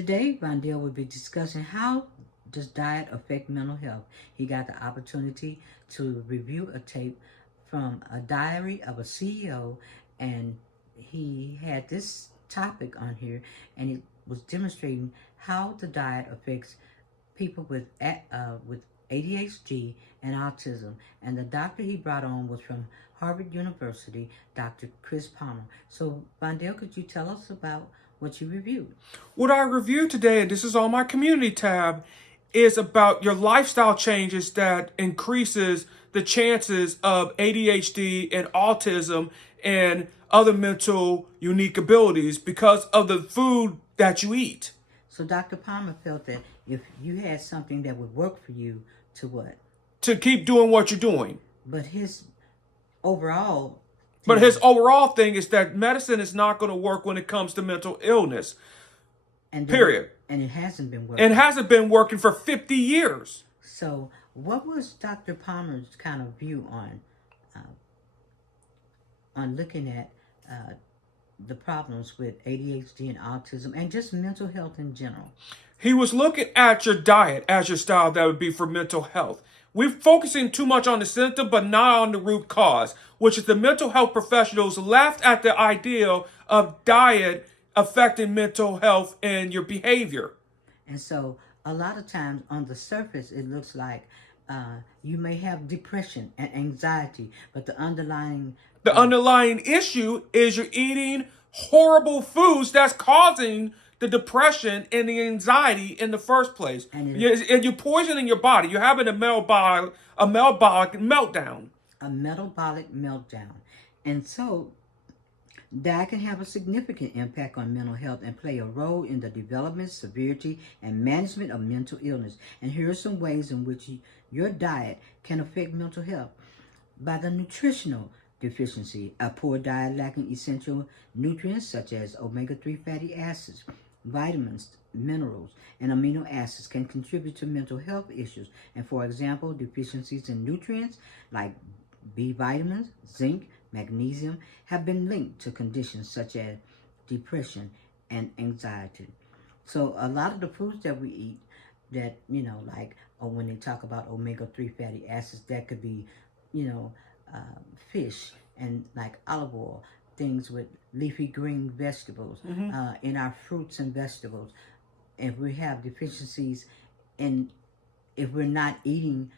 Today, Vondell will be discussing how does diet affect mental health. He got the opportunity to review a tape from a diary of a CEO, and he had this topic on here, and it was demonstrating how the diet affects people with ADHD and autism. And the doctor he brought on was from Harvard University, Dr. Chris Palmer. So, Vondell, could you tell us about what you reviewed? What I reviewed today, and this is on my community tab, is about your lifestyle changes that increases the chances of ADHD and autism and other mental unique abilities because of the food that you eat. So Dr. Palmer felt that if you had something that would work for you, to what? To keep doing what you're doing. But his overall But thing, his overall thing is that medicine is not going to work when it comes to mental illness. and Period. and it hasn't been And working. hasn't been working for 50 years. So what was Dr. Palmer's kind of view uh, on looking at the problems with ADHD and autism and just mental health in general? He was looking at your diet as your style that would be for mental health. We're focusing too much on the symptom, but not on the root cause, which is the mental health professionals laughed at the idea of diet affecting mental health and your behavior. And so a lot of times on the surface, it looks like you may have depression and anxiety, but the underlying The underlying issue is you're eating horrible foods that's causing the depression and the anxiety in the first place. And And you're poisoning your body. You're having a metabolic meltdown. a metabolic meltdown. And so that can have a significant impact on mental health and play a role in the development, severity, and management of mental illness. And here are some ways in which your diet can affect mental health. By the nutritional deficiency, a poor diet lacking essential nutrients such as omega-3 fatty acids, vitamins, minerals, and amino acids can contribute to mental health issues. And for example, deficiencies in nutrients like B vitamins, zinc, magnesium have been linked to conditions such as depression and anxiety. So a lot of the foods that we eat that, like when they talk about omega-3 fatty acids, that could be, you know, fish and like olive oil, things with leafy green vegetables, in our fruits and vegetables. If we have deficiencies in, if we're not eating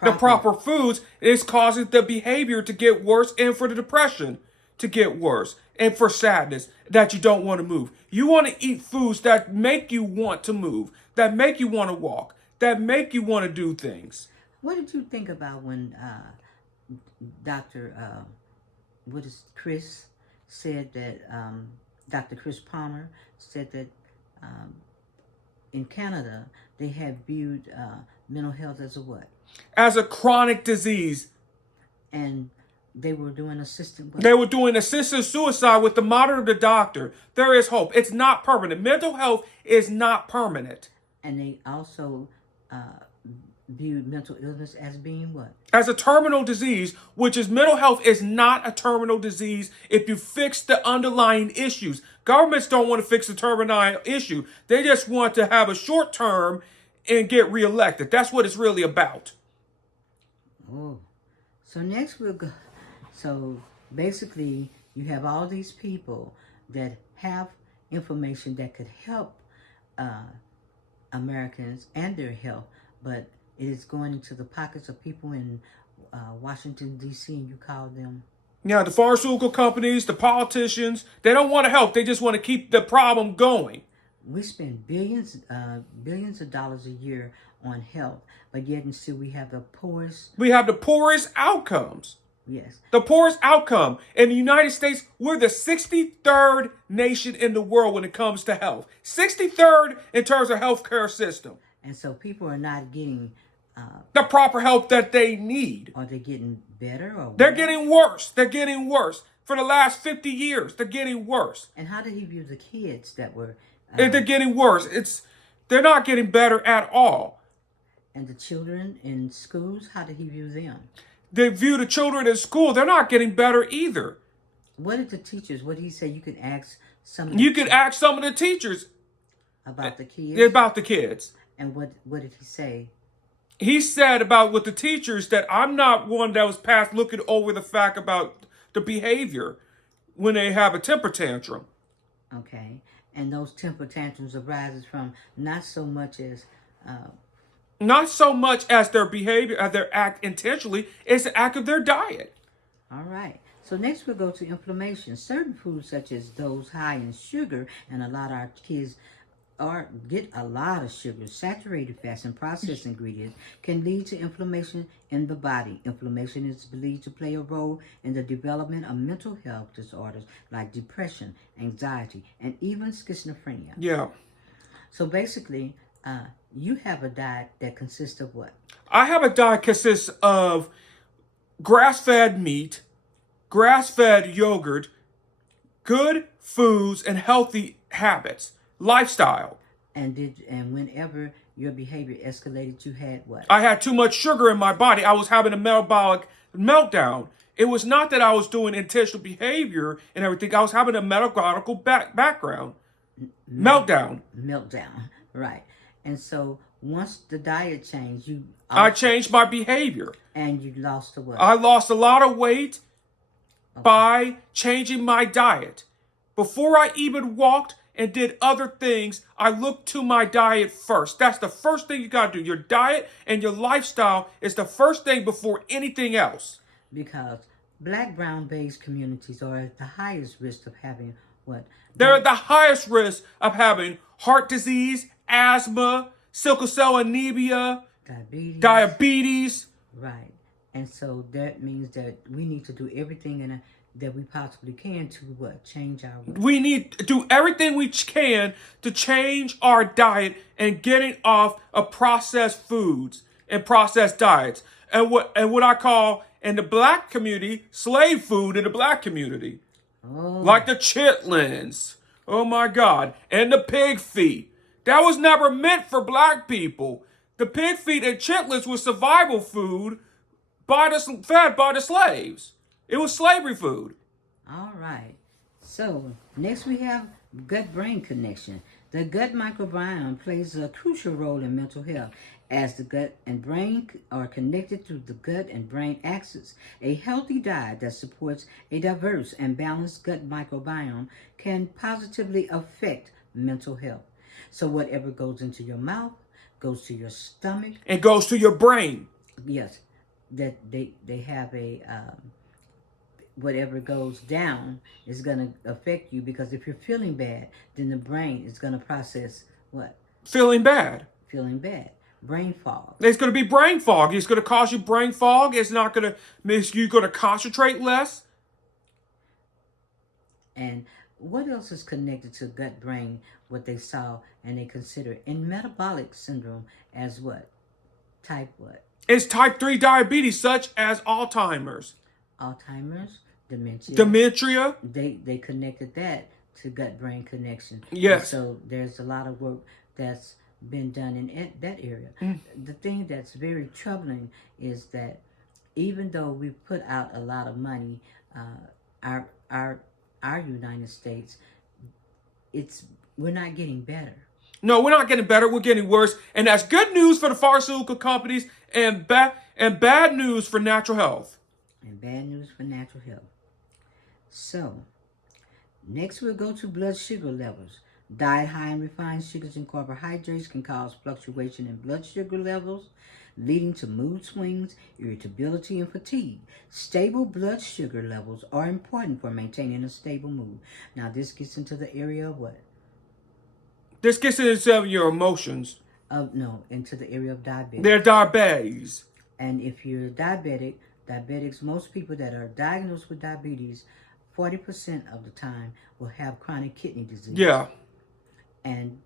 The properly, proper foods is causing the behavior to get worse and for the depression to get worse and for sadness that you don't want to move. You want to eat foods that make you want to move, that make you want to walk, that make you want to do things. what did you think about when Dr. What is Chris said that Dr. Chris Palmer said that um, in Canada they have viewed mental health as a what? As a chronic disease, And they were doing assisted what? they were doing assisted suicide with the monitor of the doctor. There is hope. It's not permanent. Mental health is not permanent. And they also viewed mental illness as being what? As a terminal disease, which is mental health is not a terminal disease if you fix the underlying issues. Governments don't want to fix the terminal issue. They just want to have a short term and get reelected. That's what it's really about. Oh, so next we'll go. So basically, you have all these people that have information that could help Americans and their health, but it is going into the pockets of people in Washington, D.C., and you call them. Yeah, the pharmaceutical companies, the politicians, they don't want to help. They just want to keep the problem going. We spend billions of dollars a year on health, but yet and still we have the poorest. We have the poorest outcomes. Yes. The poorest outcome. In the United States, we're the 63rd nation in the world when it comes to health. 63rd in terms of healthcare system. And so people are not getting. The proper help that they need. Are they getting better or They're worse? getting worse. They're getting worse. For the last 50 years, they're getting worse. And how did he view the kids that were? They're getting worse. They're not getting better at all. And the children in schools, how did he view them? They view the children in school. They're not getting better either. What did the teachers? What did he say? You could ask some. You could ask some of the teachers. About the kids? About the kids. And what did he say? He said about with the teachers that I'm not one that was past looking over the fact about the behavior when they have a temper tantrum. Okay. And those temper tantrums arises from not so much as Not so much as their behavior, as their act intentionally, it's the act of their diet. all right. So next we'll go to inflammation. Certain foods such as those high in sugar, and a lot of our kids get a lot of sugar, saturated fats, and processed ingredients can lead to inflammation in the body. Inflammation is believed to play a role in the development of mental health disorders like depression, anxiety, and even schizophrenia. Yeah. So basically, you have a diet that consists of what? I have a diet consists of grass-fed meat, grass-fed yogurt, good foods, and healthy habits, lifestyle. And whenever your behavior escalated, you had what? I had too much sugar in my body. I was having a metabolic meltdown. It was not that I was doing intentional behavior and everything. I was having a metabolic background. Meltdown. Meltdown, right. And so once the diet changed, I changed my behavior. And you lost the what? I lost a lot of weight by changing my diet. Before I even walked and did other things, I looked to my diet first. That's the first thing you got to do. Your diet and your lifestyle is the first thing before anything else. Because black, brown-based communities are at the highest risk of having what? They're at the highest risk of having heart disease, asthma, sickle cell anemia, diabetes. Right. And so that means that we need to do everything that we possibly can to what? Change our... We need to do everything we can to change our diet and getting off of processed foods and processed diets. And what I call in the black community, slave food in the black community. Oh. Like the chitlins. Oh my God. And the pig feet. That was never meant for black people. The pig feet and chitlins was survival food fed by the slaves. It was slavery food. All right. So next we have gut-brain connection. The gut microbiome plays a crucial role in mental health, as the gut and brain are connected through the gut and brain axis. A healthy diet that supports a diverse and balanced gut microbiome can positively affect mental health. So whatever goes into your mouth goes to your stomach. It goes to your brain. Yes, that they have a whatever goes down is going to affect you, because if you're feeling bad, then the brain is going to process what? Feeling bad. Feeling bad. Brain fog. It's going to be brain fog. It's going to cause you brain fog. It's not going to make you going to concentrate less. And what else is connected to gut brain, what they saw and they consider in metabolic syndrome as what? Type what? It's type 3 diabetes, such as Alzheimer's. Alzheimer's, dementia. Dementia. They connected that to gut-brain connection. Yes. And so there's a lot of work that's been done in that area. The thing that's very troubling is that even though we put out a lot of money, our United States, we're not getting better. No, we're not getting better. We're getting worse, and that's good news for the pharmaceutical companies, and bad news for natural health. And bad news for natural health. So, next we'll go to blood sugar levels. Diet high in refined sugars and carbohydrates can cause fluctuation in blood sugar levels, leading to mood swings, irritability, and fatigue. Stable blood sugar levels are important for maintaining a stable mood. Now, this gets into the area of what? This gets into your emotions. Into the area of diabetes. They're diabetes. And if you're diabetics, most people that are diagnosed with diabetes, 40% of the time will have chronic kidney disease. Yeah. And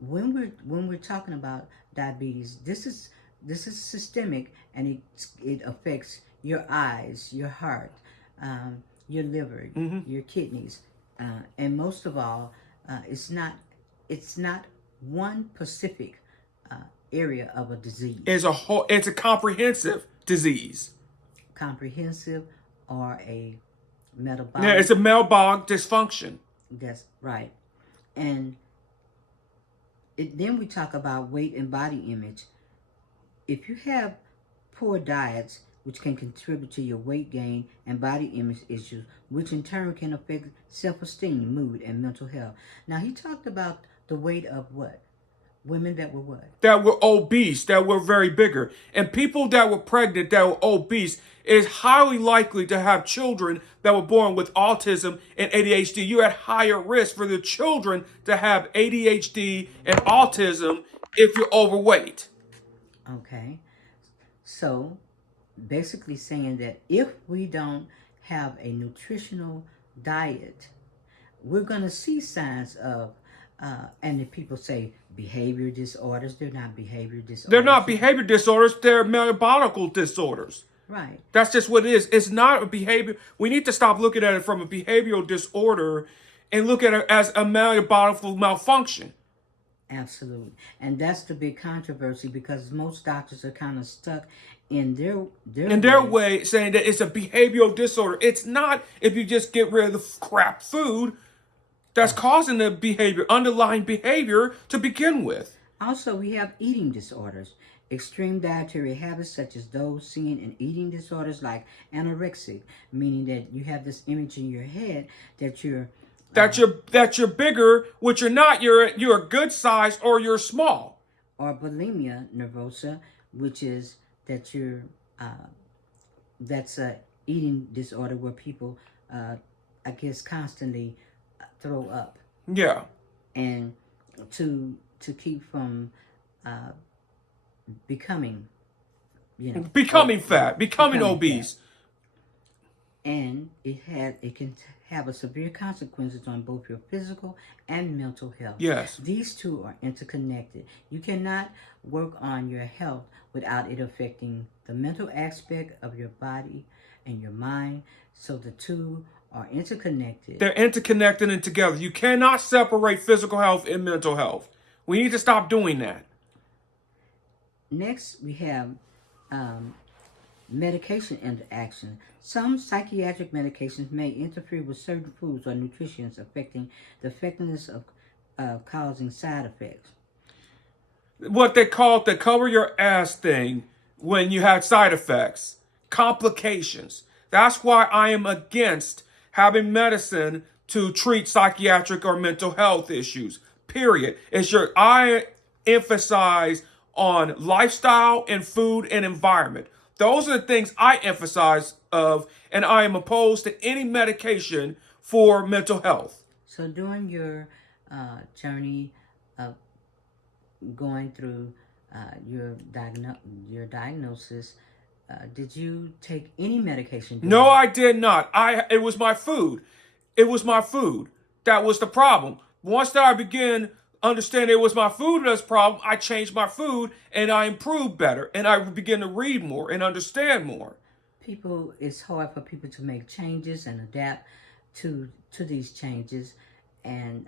when we're talking about diabetes, this is systemic, and it affects your eyes, your heart, your liver, your kidneys, and most of all, it's not one specific area of a disease. It's a comprehensive disease. Comprehensive, or a metabolic. Yeah, it's a metabolic dysfunction. That's right. And Then we talk about weight and body image. If you have poor diets, which can contribute to your weight gain and body image issues, which in turn can affect self-esteem, mood, and mental health. Now he talked about the weight of what? Women that were what? That were obese, that were very bigger. And people that were pregnant, that were obese, is highly likely to have children that were born with autism and ADHD. You're at higher risk for the children to have ADHD and autism if you're overweight. Okay. So basically saying that if we don't have a nutritional diet, we're going to see signs of, and if people say behavior disorders, they're not behavior disorders. They're not behavior disorders, they're metabolical disorders. Right. That's just what it is. It's not a behavior. We need to stop looking at it from a behavioral disorder and look at it as a metabolic malfunction. Absolutely. And that's the big controversy because most doctors are kind of stuck in their way, saying that it's a behavioral disorder. It's not if you just get rid of the crap food that's causing the behavior, underlying behavior to begin with. Also, we have eating disorders. Extreme dietary habits such as those seen in eating disorders like anorexic, meaning that you have this image in your head that you're bigger, which you're not. You're a good size or you're small. Or bulimia nervosa, which is that you're that's a eating disorder where people I guess constantly throw up. Yeah. And to keep from becoming fat, becoming obese. Fat. And it can have a severe consequences on both your physical and mental health. Yes. These two are interconnected. You cannot work on your health without it affecting the mental aspect of your body and your mind. So the two are interconnected. They're interconnected and together. You cannot separate physical health and mental health. We need to stop doing that. Next, we have medication interaction. Some psychiatric medications may interfere with certain foods or nutrients, affecting the effectiveness of causing side effects. What they call the cover your ass thing when you have side effects, complications. That's why I am against having medicine to treat psychiatric or mental health issues. Period. I emphasize on lifestyle and food and environment. Those are the things I emphasize of, and I am opposed to any medication for mental health. So during your journey of going through your diagnosis, did you take any medication? No, I did not. It was my food. It was my food. That was the problem. Once that I began understanding it was my food that's the problem, I changed my food and I improved better. And I began to read more and understand more. It's hard for people to make changes and adapt to these changes, and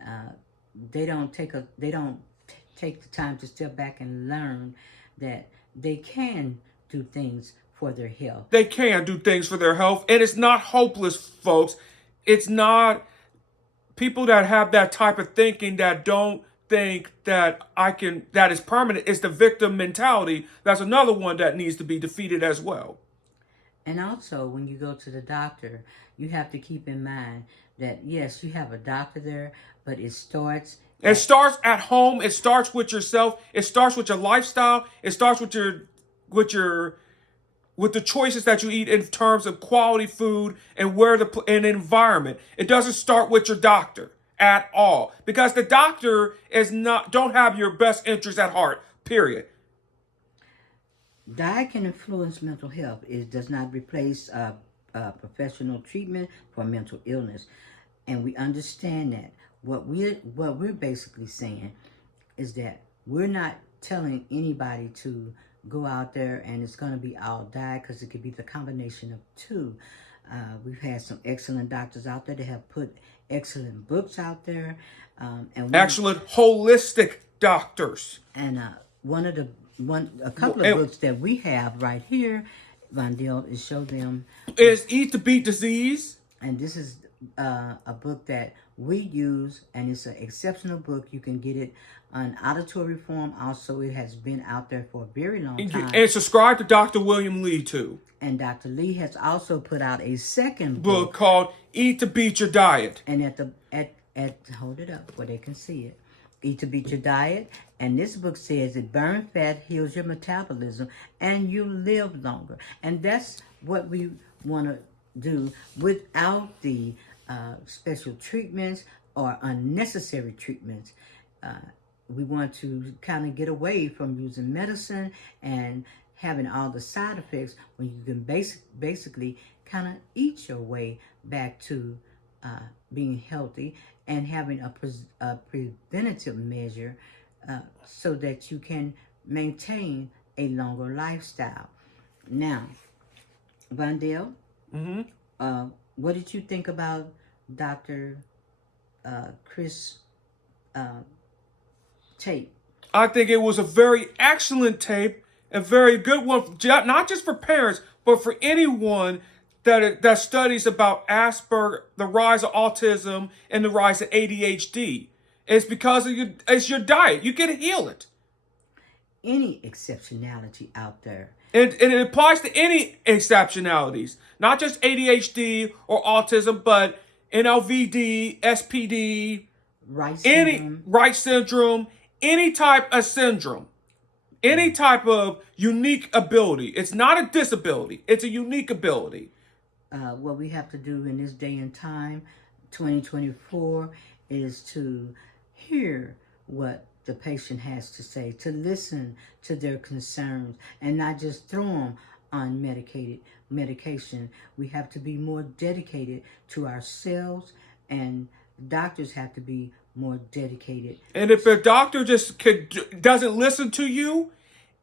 they don't take the time to step back and learn that they can do things for their health. They can do things for their health, and it's not hopeless, folks. It's not people that have that type of thinking that don't think that that is permanent. It's the victim mentality. That's another one that needs to be defeated as well. And also, when you go to the doctor, you have to keep in mind that, yes, you have a doctor there, but it starts at home. It starts with yourself. It starts with your lifestyle. It starts with the choices that you eat in terms of quality food and and environment. It doesn't start with your doctor at all, because the doctor don't have your best interests at heart. Period. Diet can influence mental health. It does not replace professional treatment for mental illness, and we understand that. What we're basically saying is that we're not telling anybody to go out there and it's going to be all diet, because it could be the combination of two. We've had some excellent doctors out there that have put excellent books out there, and excellent holistic doctors. And a couple of books that we have right here, Vondell, is show them is Eat to Beat Disease, and this is a book that we use, and it's an exceptional book. You can get it on auditory form. Also, it has been out there for a very long time. And subscribe to Dr. William Lee too. And Dr. Lee has also put out a second Book called Eat to Beat Your Diet. And at hold it up where they can see it. Eat to Beat Your Diet. And this book says it burns fat, heals your metabolism, and you live longer. And that's what we want to do without the special treatments or unnecessary treatments. We want to kind of get away from using medicine and having all the side effects when you can basically kind of eat your way back to being healthy and having a preventative measure so that you can maintain a longer lifestyle. Now, Vondell, what did you think about Dr. Chris tape? I think it was a very excellent tape, a very good one, not just for parents, but for anyone that studies about Asperger, the rise of autism, and the rise of ADHD. It's because of it's your diet. You can heal it. Any exceptionality out there. And it applies to any exceptionalities, not just ADHD or autism, but NLVD, SPD, Wright syndrome, any type of syndrome, any type of unique ability. It's not a disability. It's a unique ability. What we have to do in this day and time, 2024, is to hear what the patient has to say, to listen to their concerns, and not just throw them on medication. We have to be more dedicated to ourselves, and doctors have to be more dedicated. And if a doctor just doesn't listen to you,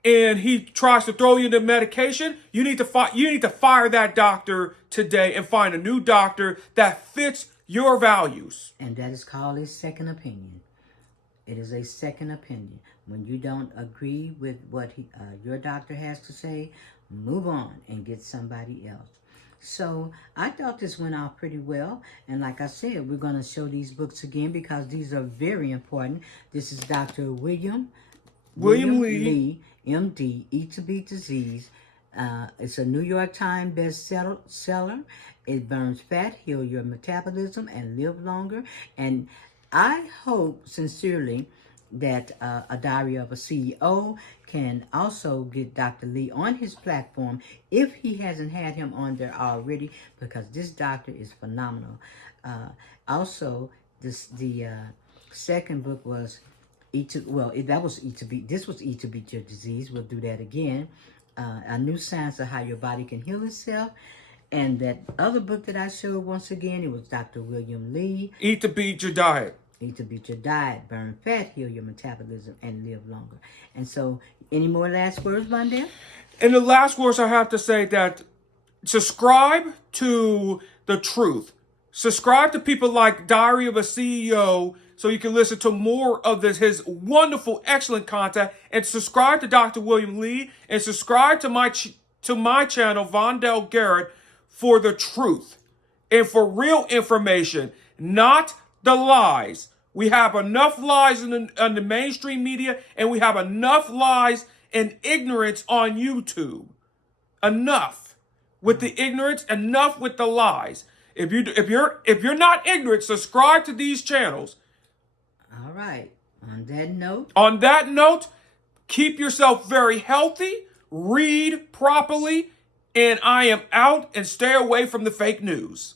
and he tries to throw you into medication, you need to fire that doctor today and find a new doctor that fits your values. And that is called a second opinion. It is a second opinion. When you don't agree with what your doctor has to say, move on and get somebody else. So I thought this went out pretty well. And like I said, we're going to show these books again because these are very important. This is Dr. William Lee, MD, Eat to Beat Disease. It's a New York Times bestseller. It burns fat, heal your metabolism, and live longer. And I hope sincerely that A Diary of a CEO can also get Dr. Lee on his platform if he hasn't had him on there already, because this doctor is phenomenal. Also, the second book was This was Eat to Beat Your Disease. We'll do that again. A New Science of How Your Body Can Heal Itself. And that other book that I showed once again, it was Dr. William Lee. Eat to Beat Your Diet. Eat to Beat Your Diet, burn fat, heal your metabolism, and live longer. And so, any more last words, Vondell? In the last words, I have to say that subscribe to The Truth. Subscribe to people like Diary of a CEO so you can listen to more of his wonderful, excellent content. And subscribe to Dr. William Lee. And subscribe to my channel, Vondell Garrett, for the truth and for real information, not the lies. We have enough lies in the mainstream media, and we have enough lies and ignorance on YouTube. Enough with the ignorance, enough with the lies. If you're not ignorant, subscribe to these channels. All right. On that note, keep yourself very healthy, read properly, and I am out, and stay away from the fake news.